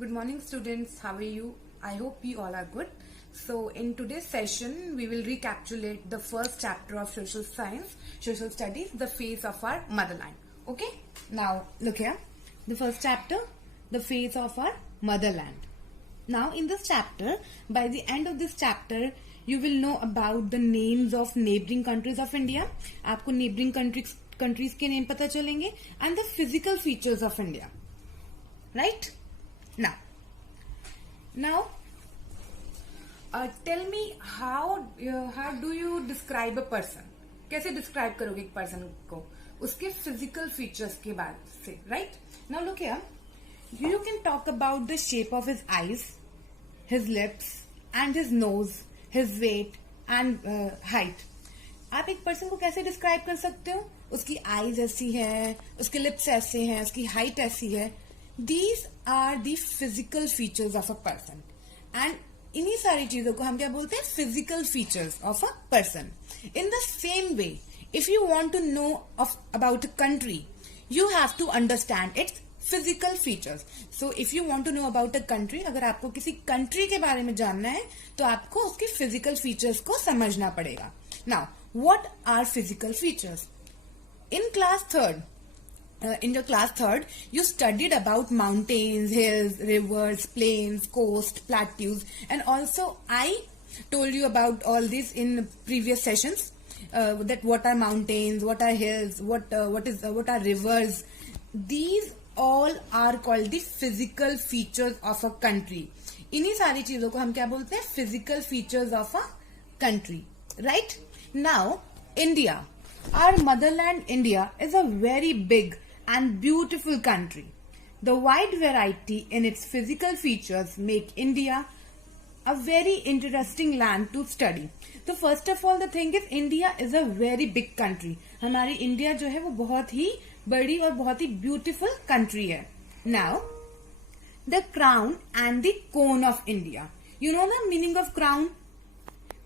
Good morning, students. How are you? I hope you all are good. So, in today's session, we will recapitulate the first chapter of social science, social studies, the face of our motherland. Okay? Now, look here. The first chapter, the face of our motherland. Now, in this chapter, by the end of this chapter, you will know about the names of neighboring countries of India. आपको neighboring countries के name पता चलेंगे and the physical features of India. Right? Now, tell me how do you describe a person? कैसे describe करोगे एक person को? उसके physical features के बाद से, right? Now look here. You can talk about the shape of his eyes, his lips, and his nose, his weight, and height. आप एक person को कैसे describe कर सकते हो? उसकी eyes ऐसी है, उसके lips ऐसे हैं, उसकी height ऐसी है. These are the physical features of a person. And इन्हीं सारी चीजों को हम क्या बोलते हैं? Physical features of a person. In the same way, if you want to know about a country, you have to understand its physical features. So if you want to know about a country, अगर आपको किसी country के बारे में जानना है तो आपको उसके physical features को समझना पड़ेगा. Now, what are physical features? In your class third, you studied about mountains, hills, rivers, plains, coast, plateaus, and also I told you about all this in previous sessions. That what are mountains, what are hills, what are rivers. These all are called the physical features of a country. इन्हीं सारी चीजों को हम क्या बोलते हैं? Physical features of a country. Right? Now, India. Our motherland India is a very big and beautiful country. The wide variety in its physical features make India a very interesting land to study. So first of all, the thing is India is a very big country. हमारी India जो है वो बहुत ही बड़ी और बहुत ही beautiful country है. Now, the crown and the cone of India. You know the meaning of crown?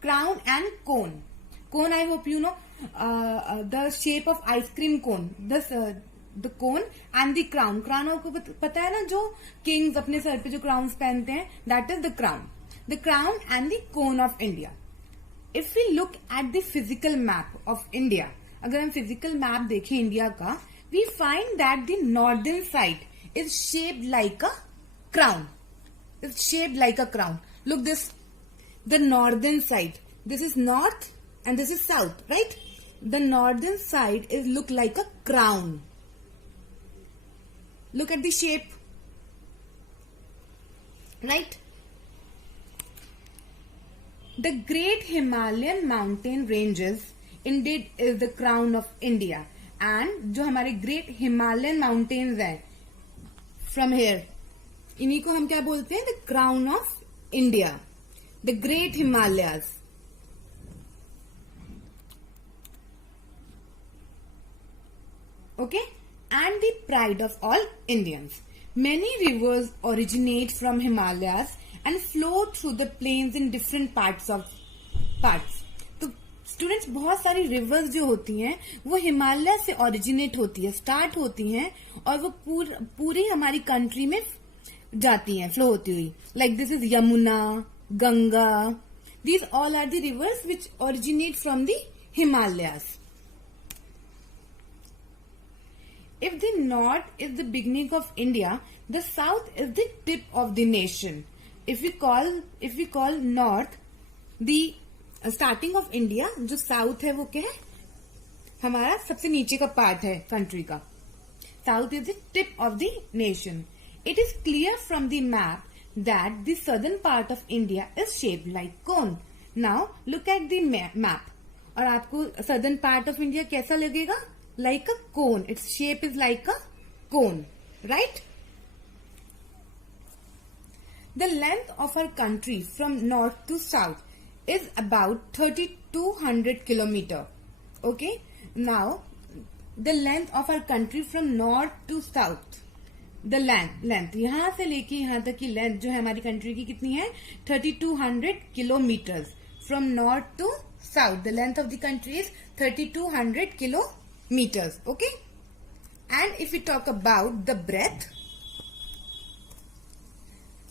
Crown and cone. Cone, I hope you know. The shape of ice cream cone. The cone and the crown. Crown आपको पता है ना, जो kings अपने sir पे जो crowns पहनते हैं, that is the crown. The crown and the cone of India. If we look at the physical map of India, अगर हम physical map देखें इंडिया का, we find that the northern side is shaped like a crown. It's shaped like a crown. Look this, the northern side. This is north and this is south, right? The northern side is look like a crown. Look at the shape, right? The great Himalayan mountain ranges indeed is the crown of India. And जो हमारे great Himalayan mountains हैं from here, इन्हीं को हम क्या बोलते हैं? The crown of India. The great Himalayas. Okay? And the pride of all Indians. Many rivers originate from Himalayas and flow through the plains in different parts. तो students, बहुत सारी रिवर्स जो होती हैं वो हिमालय से ओरिजिनेट होती है, स्टार्ट होती हैं और वो पूरी हमारी कंट्री में जाती हैं, फ्लो होती हुई. Like this is Yamuna, Ganga. These all are the rivers which originate from the Himalayas. If the north is the beginning of India, the south is the tip of the nation. If we call north the starting of India, जो south है वो क्या है? हमारा सबसे नीचे का part है country का. South is the tip of the nation. It is clear from the map that the southern part of India is shaped like cone. Now look at the map. और आपको southern part of India कैसा लगेगा? Like a cone. Its shape is like a cone, right? The length of our country from north to south is about 3200 kilometer. Okay? Now, the length of our country from north to south. The length यहाँ से लेके यहाँ तक की length जो है हमारी country की कितनी है? 3200 kilometers. From north to south, the length of the country is 3200 kilometers. Okay? And if we talk about the breadth,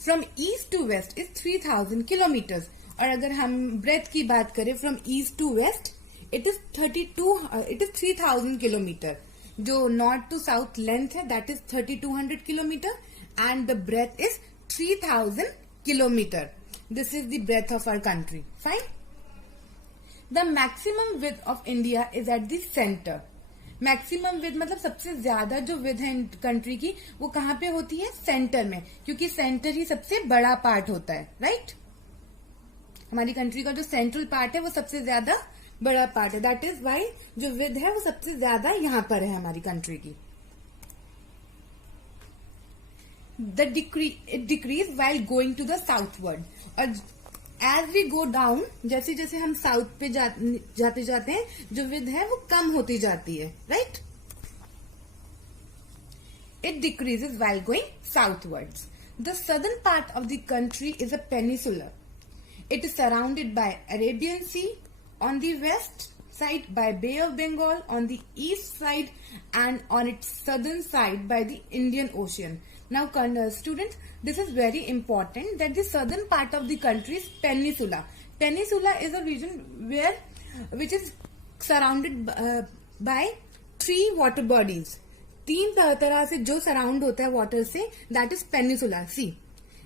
from east to west is 3000 kilometres. और अगर हम ब्रेथ की बात करें from east to west it is 3000 kilometre. जो north to south length है that is 3200 kilometre and the breadth is 3000 kilometre. This is the breadth of our country. Fine. The maximum width of India is at the centre. Maximum width मतलब सबसे ज्यादा जो width है country की वो कहाँ पे होती है? सेंटर में, क्योंकि सेंटर ही सबसे बड़ा पार्ट होता है, राइट? हमारी कंट्री का जो सेंट्रल पार्ट है वो सबसे ज्यादा बड़ा पार्ट है। दैट इज वाई जो विड्थ है वो सबसे ज्यादा यहाँ पर है हमारी कंट्री की। It decreases while going to the southward. और एज वी गो डाउन, जैसे जैसे हम साउथ पे जाते जाते हैं जो विड्थ है वो कम होती जाती है, right? It decreases while going southwards. The southern part of the country is a peninsular. It is surrounded by Arabian Sea on the west side, by Bay of Bengal on the east side, and on its southern side by the Indian Ocean. Now, students, this is very important that the southern part of the country is peninsula. Peninsula is a region which is surrounded by 3 water bodies. 3 तरह से जो surround होता है water से, that is peninsula. See,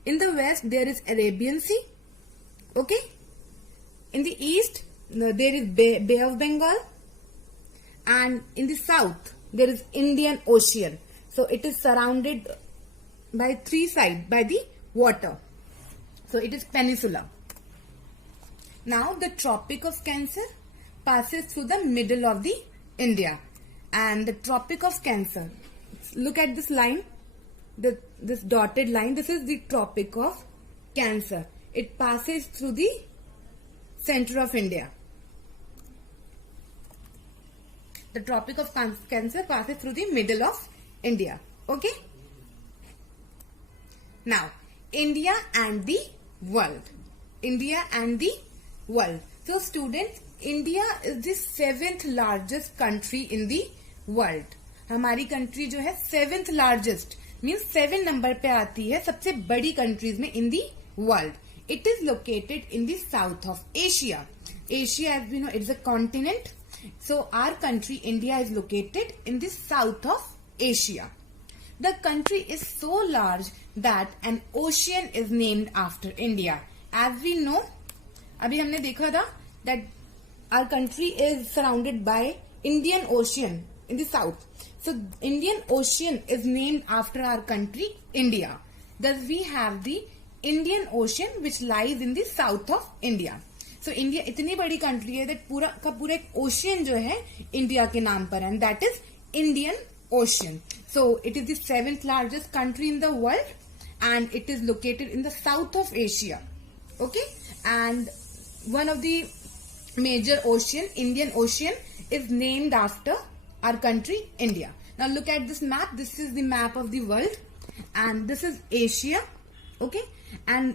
in the west there is Arabian Sea. Okay, in the east there is Bay of Bengal, and in the south there is Indian Ocean. So it is surrounded by 3 sides by the water. So it is peninsula. Now the Tropic of Cancer passes through the middle of the India, and the Tropic of Cancer. Look at this line, this dotted line. This is the Tropic of Cancer. It passes through the center of India. The Tropic of Cancer passes through the middle of India. Okay? Now, India and the world. India and the world. So, students, India is the 7th largest country in the world. हमारी country जो है 7th largest means 7 number पे आती है सबसे बड़ी countries में in the world. It is located in the south of Asia. Asia, as we know, it's a continent. So our country, India, is located in the south of Asia. The country is so large that an ocean is named after India. As we know, अभी हमने देखा था that our country is surrounded by Indian Ocean in the south. So Indian Ocean is named after our country, India. Thus we have the Indian Ocean which lies in the south of India. So India इतनी बड़ी country है that पूरा का पूरा एक ocean जो है India के नाम पर है, and that is Indian Ocean. So it is the 7th largest country in the world and it is located in the south of Asia. Okay, and one of the major ocean, Indian Ocean, is named after our country, India. Now look at this map. This is the map of the world and this is Asia. Okay, and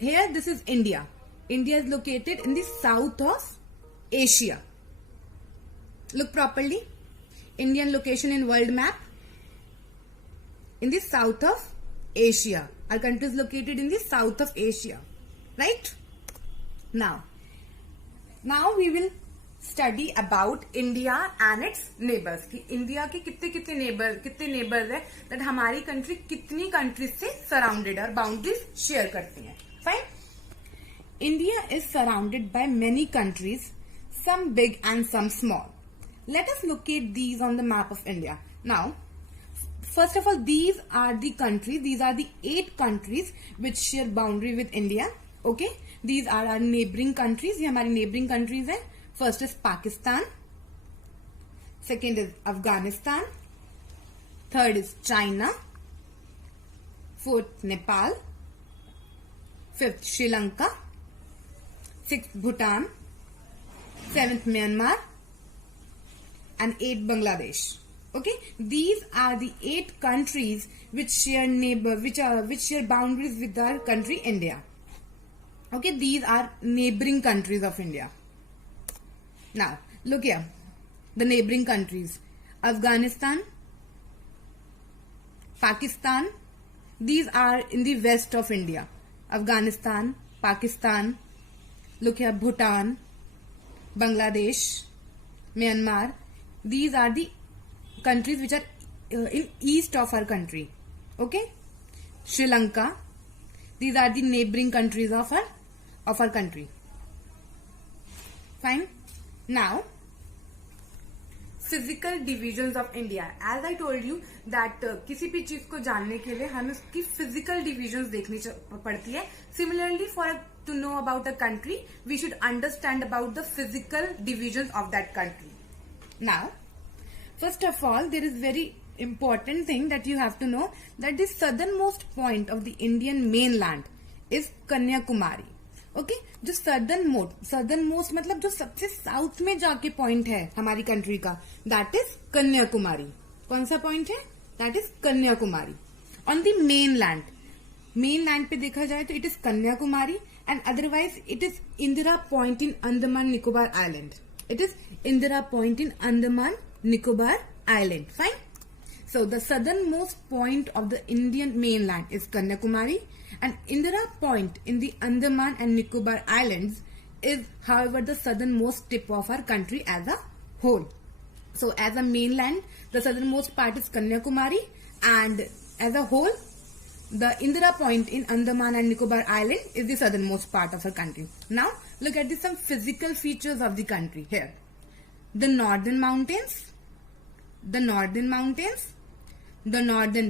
here this is India. India is located in the south of Asia. Look properly. Indian location in world map in the south of Asia. Our country is located in the south of Asia, right? Now we will study about India and its neighbors. कि India के कितने neighbours है, that हमारी country कितनी countries से surrounded और boundaries share करती हैं. Fine. India is surrounded by many countries, some big and some small. Let us locate these on the map of India. Now, first of all, these are the countries. These are the 8 countries which share boundary with India. Okay, these are our neighboring countries. ये हमारी neighboring countries हैं. First is Pakistan. Second is Afghanistan. Third is China. Fourth, Nepal. Fifth, Sri Lanka. Sixth, Bhutan. 7th, Myanmar, and 8th, Bangladesh. Okay, these are the 8 countries which share which share boundaries with our country India. Okay, these are neighboring countries of India. Now look here, the neighboring countries: Afghanistan, Pakistan, These are in the west of India. Afghanistan, Pakistan, look here, Bhutan, Bangladesh, Myanmar. These are the countries which are in east of our country. Okay? Sri Lanka. These are the neighboring countries of our country. Fine. Now, physical divisions of India. As I told you that किसी भी चीज को जानने के लिए हमें उसकी physical divisions देखनी पड़ती है. Similarly for to know about a country we should understand about the physical divisions of that country. Now first of all there is very important thing that you have to know that the southernmost point of the Indian mainland is Kanyakumari. Okay? जो southernmost मतलब जो सबसे south में जाके point है हमारी country का, that is Kanyakumari. कौन सा पॉइंट है? That is Kanyakumari. On the mainland पे देखा जाए तो it is Kanyakumari and otherwise it is Indira point in Andaman Nicobar island. It is Indira point in Andaman Nicobar island. Fine. So the southernmost point of the Indian mainland is Kanyakumari and Indira Point in the Andaman and Nicobar Islands is however the southernmost tip of our country as a whole. So as a mainland the southernmost part is Kanyakumari and as a whole the Indira Point in Andaman and Nicobar Island is the southernmost part of our country. Now look at some physical features of the country here. The northern mountains, the northern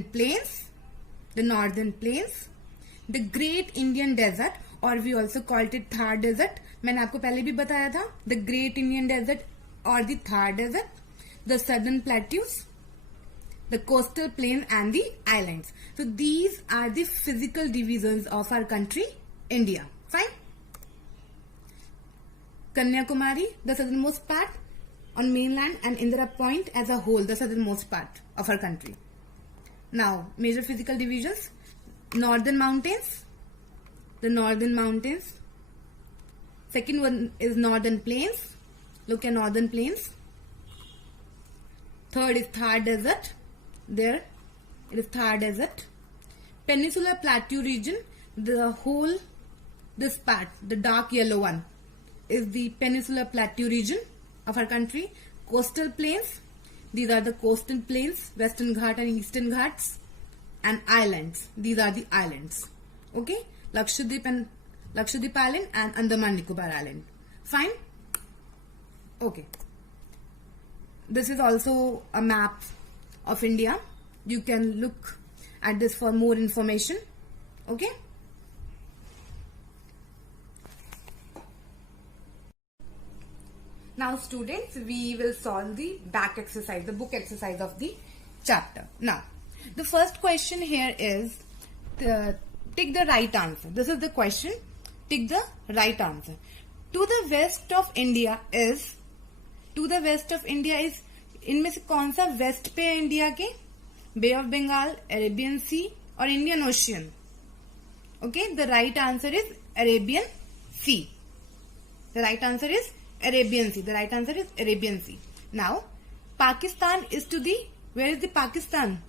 plains, the great Indian desert or we also called it Thar desert. मैंने आपको पहले भी बताया था. The great Indian desert or the Thar desert, the southern plateaus, the coastal plain and the islands. So these are the physical divisions of our country, India. Fine. Kanyakumari, the southernmost part on mainland, and Indira Point as a whole, the southernmost part of our country. Now, major physical divisions. Northern mountains. The northern mountains. Second one is northern plains. Look at northern plains. Third is Thar desert. There, it is Thar desert. Peninsular plateau region. The whole, this part, the dark yellow one, is the peninsular plateau region of our country. Coastal plains. These are the coastal plains, Western Ghat and Eastern Ghats, and islands. These are the islands. Okay? Lakshadweep Island and Andaman Nicobar Island. Fine? Okay. This is also a map of India. You can look at this for more information. Okay? Now students, we will solve the back exercise, the book exercise of the chapter. Now, the first question here is, tick the right answer. This is the question. Tick the right answer. To the west of India is, इनमें से कौन सा waste पे है India के? बे of Bengal, Arabian सी और Indian ocean. Okay, the right answer is Arabian Sea. The right answer is Arabian Sea. The right answer is Arabian Sea. Now, Pakistan is to the, where is the Pakistan?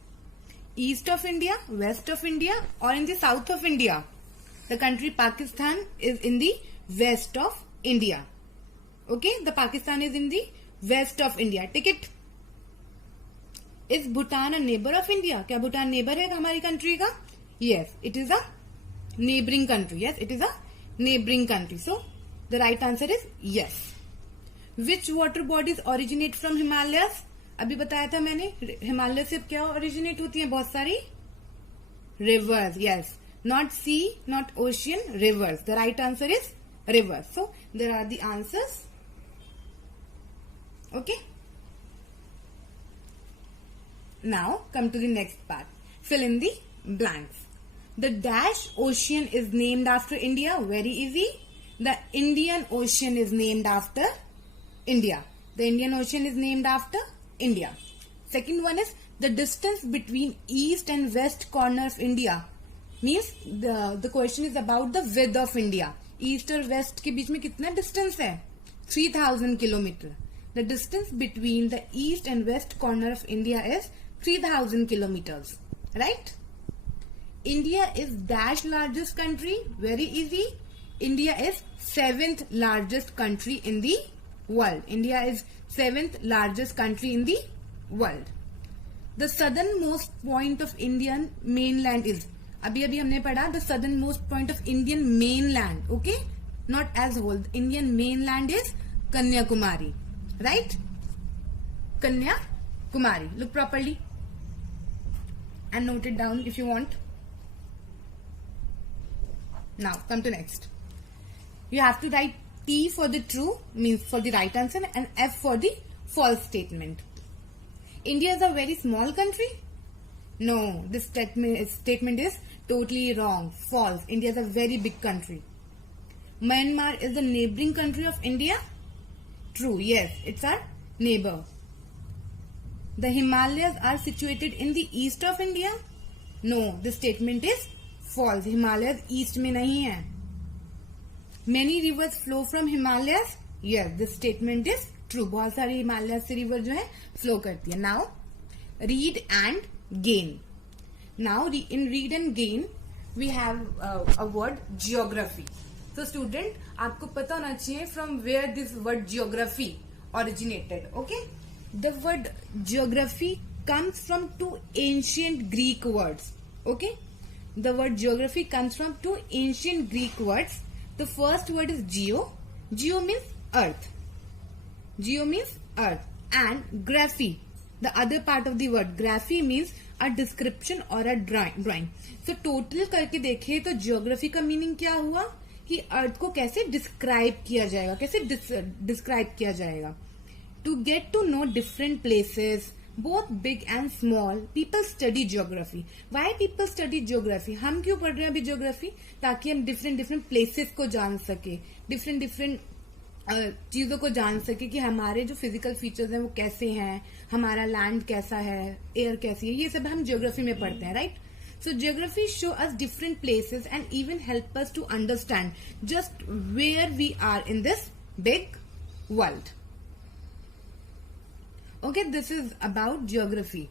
East of India, west of India or in the south of India? The country Pakistan is in the west of India. Okay, the Pakistan is in the west of India. Take it. Is Bhutan a neighbor of India? क्या Bhutan neighbor है हमारी country का? Yes, it is a neighboring country. Yes, it is a neighboring country. So, the right answer is yes. Which water bodies originate from Himalayas? अभी बताया था मैंने, हिमालय से क्या originate होती है? बहुत सारी rivers. Yes, not sea, not ocean, rivers. The right answer is rivers. So there are the answers. Okay. Now come to the next part. Fill in the blanks. The dash ocean is named after India. Very easy. The Indian Ocean is named after India. The Indian Ocean is named after India. Second one is the distance between east and west corner of India. Means the question is about the width of India. East और west के बीच में कितना distance है? 3000 kilometer. The distance between the east and west corner of India is 3000 kilometers. Right? India is dash largest country. Very easy. India is 7th largest country in the world. India is 7th largest country in the world. The southernmost point of Indian mainland is, अभी हमने पढ़ा, the southernmost point of Indian mainland, okay, not as whole. Indian mainland is Kanyakumari, right? Kanyakumari. Look properly and note it down if you want. Now come to next. You have to write T for the true, means for the right answer, and F for the false statement. India is a very small country. No, this statement is totally wrong. False. India is a very big country. Myanmar is the neighboring country of India. True. Yes, it's our neighbor. The Himalayas are situated in the east of India. No, this statement is false. Himalayas east में नहीं है. Many rivers flow from Himalayas. Yes, this statement is true. बहुत सारी हिमालय से river जो है flow करती है. Now, read and gain. Now, in read and gain, we have a word geography. So, student, आपको पता होना चाहिए from where this word geography originated. Okay, the word geography comes from two ancient Greek words. Okay, the word geography comes from two ancient Greek words. The first word is geo. Geo means earth. Geo means earth. And graphy, the other part of the word. Graphy means a description or a drawing. So total करके देखें तो geography का meaning क्या हुआ कि अर्थ को कैसे describe किया जाएगा, कैसे डिस्क्राइब किया जाएगा. To get to know different places, both big and small, people study geography. Why people study geography? हम क्यों पढ़ रहे हैं अभी geography? ताकि हम different places को जान सके, different चीजों को जान सके कि हमारे जो फिजिकल फीचर्स हैं वो कैसे हैं, हमारा लैंड कैसा है, एयर कैसी है, ये सब हम ज्योग्राफी में पढ़ते हैं, right? So geography show us different places and even help us to understand just where we are in this big world. Okay, this is about geography.